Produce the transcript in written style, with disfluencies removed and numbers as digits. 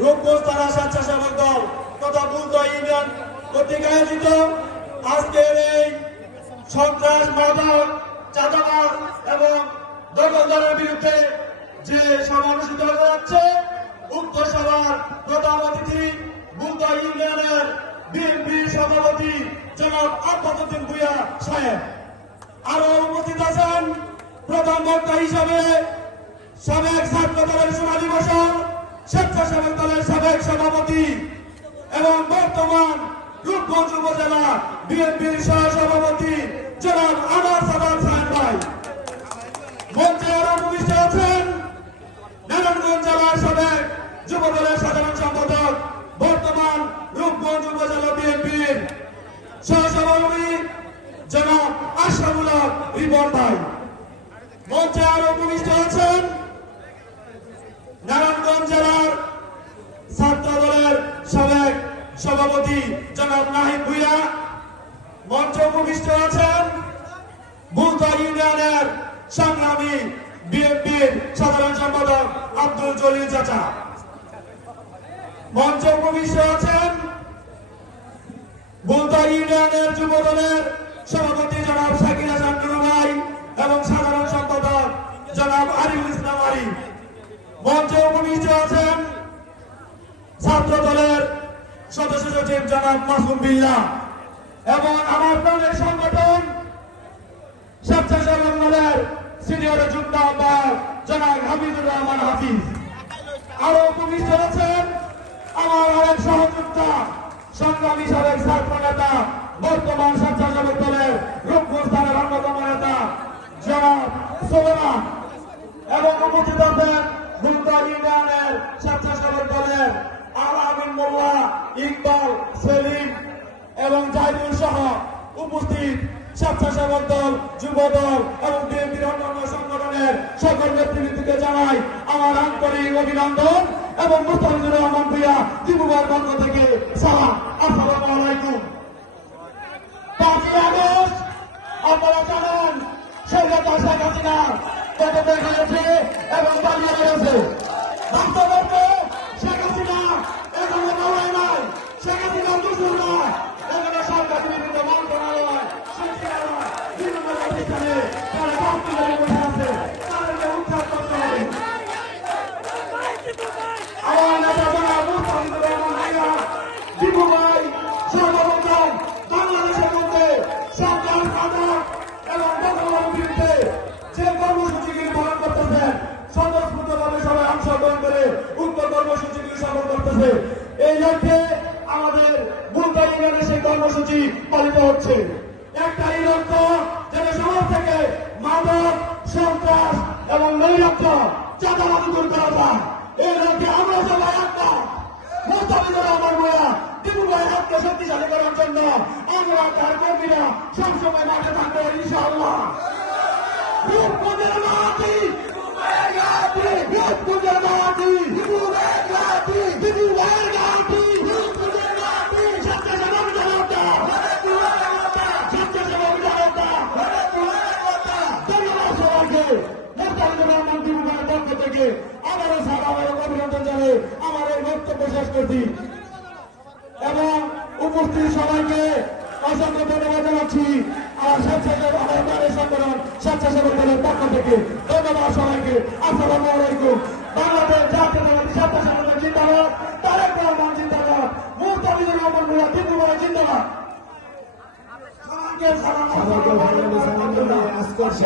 রূপগঞ্জ থানা স্বেচ্ছাসেবক দল তথা বুলতা ইউনিয়ন কর্তৃক আয়োজিত আজকের এই সন্ত্রাস, মাদক, চাঁদাবাজ এবং দখলদারের বিরুদ্ধে যে সভা অনুষ্ঠিত হতে যাচ্ছে, উক্ত সভার প্রধান অতিথি বুলতা ইউনিয়নের বিএনপির সভাপতি জনাব আব্বাসউদ্দিন ভূঁইয়া সাহেব। আরো উপস্থিত আছেন প্রধান বক্তা হিসাবে সাবেক ছাত্র দলের সোনালী বসর, স্বেচ্ছাসেবক দলের সাবেক সভাপতি এবং বর্তমান রূপগঞ্জ উপজেলা বিএনপির সহসভাপতি জনাব আনার সাদাত সাহেব ভাই। মঞ্চে আরো উপস্থিত আছেন নারায়ণগঞ্জ জেলার সাবেক যুব দলের সাধারণ সম্পাদক, বর্তমান রূপগঞ্জ উপজেলা বিএনপির সহসভাপতি জনাব আশরাফুল হক রিপন ভাই। মঞ্চে আরো উপস্থিত আছেন নারায়ণগঞ্জ জেলার ছাত্র দলের সাবেক সভাপতি জনাব নাহিদ ভূঁইয়া। মঞ্চে উপস্থিত আছেন বুলতা ইউনিয়নের সংগ্রামী বিএনপির সাধারণ সম্পাদক আব্দুল জলিল চাচা। মঞ্চে উপস্থিত আছেন বুলতা ইউনিয়নের যুব দলের সভাপতি জনাব শাকির হাসান নুরু ভাই এবং সাধারণ সম্পাদক জনাব আরিফুল ইসলাম আরিফ। মঞ্চে উপস্থিত আছেন ছাত্র দলের সদস্য সচিব জনাব মাসুম বিল্লাহ এবং আমার দলের সংগঠন স্বেচ্ছাসেবক দলের সিনিয়র যুগ্ম আহ্বায়ক জনাব হামিদুর রহমান হাফিজ। আরো উপস্থিত আছেন আমার আরেক সহযোদ্ধা সংগ্রামী সাবেক ছাত্র নেতা, বর্তমান স্বেচ্ছাসেবক দলের রূপগঞ্জ থানার অন্যতম নেতা জনাব সুলেমান এবং উপস্থিত আছেন বুলতা ইউনিয়নের স্বেচ্ছাসেবক দলের আল আমিন মোল্লা, ইকবাল, সেলিম এবং জাহিদুল সহ উপস্থিত স্বেচ্ছাসেবক দল, যুব দল এবং বিএনপির অন্যান্য সংগঠনের সকল নেতৃবৃন্দকে জানাই আমার আন্তরিক অভিনন্দন এবং মুস্তাফিজুর রহমান ভূঁইয়া ত্রিপুরার পক্ষ থেকে সালাম। আসসালামু আলাইকুম। 5ই আগস্ট আপনারা জানেন স্বৈরাচার শেখ হাসিনা কতটা হয়েছে এবং পালিয়ে গিয়েছে। বাস্তবতা শেখ হাসিনা এখনো লড়াই নাই, শেখ হাসিনা দুশো নয়, এখানে সরকার বিভিন্ন মন্ত্রণালয়, শিক্ষালয়, বিভিন্ন প্রতিষ্ঠানে তারা বাস্তবে বসে আছে, তাদেরকে উদ্ধার করতে হবে। আমার নেতা জনাব মুস্তাফিজুর রহমান ভূঁইয়া দীপু ভাই সর্বপ্রথম বাংলাদেশের মধ্যে সরকার, মাদক এবং দখলের বিরুদ্ধে যে কর্মসূচিগুলি পালন করতেছেন, স্বতঃস্ফূর্তভাবে সবাই অংশগ্রহণ করে উক্ত কর্মসূচিগুলি সফল করতেছে। এই লক্ষ্যে আমাদের বুলতা ইউনিয়নে সেই কর্মসূচি পালিত হচ্ছে। একটাই লক্ষ্য, যেটা সমাজ থেকে মাদক, সন্ত্রাস এবং নৈরাজ্য, চাঁদাবাজি দূর করা যায়। এই লক্ষ্যে আমরা সবাই একটা মুস্তাফিজুর রহমান ভূঁইয়া দীপু ভাইয়ের হাতকে শক্তিশালী করার জন্য আমরা তার কর্মীরা সবসময় মাঠে থাকবো ইনশাআল্লাহ। রূপগঞ্জের মাটি, রূপগঞ্জের মাটি, দীপু ভাইয়ের মাটি, দীপু ভাইয়ের মাটি, রূপগঞ্জের মাটি, স্বেচ্ছাসেবক জনতা, স্বেচ্ছাসেবক জনতা, ধন্যবাদ সবাইকে। মুস্তাফিজুর রহমান দীপু ভাইয়ের পক্ষ থেকে আবারও সাধারণ অভিনন্দন জানিয়ে আমার এই বক্তব্য শেষ করছি এবং উপস্থিত সবাইকে অসংখ্য ধন্যবাদ জানাচ্ছি। আমার স্বেচ্ছাসেবক আমার দলের সংগঠন স্বেচ্ছাসেবক দলের পক্ষ থেকে ধন্যবাদ সবাইকে। আসসালামু আলাইকুম। বাংলাদেশ জাতীয়তাবাদী স্বেচ্ছাসেবক দল জিন্দাবাদ, তারেক রহমান জিন্দাবাদ, মুস্তাফিজুর রহমান ভূঁইয়া দীপু ভাই জিন্দাবাদ। সবাইকে সালাম।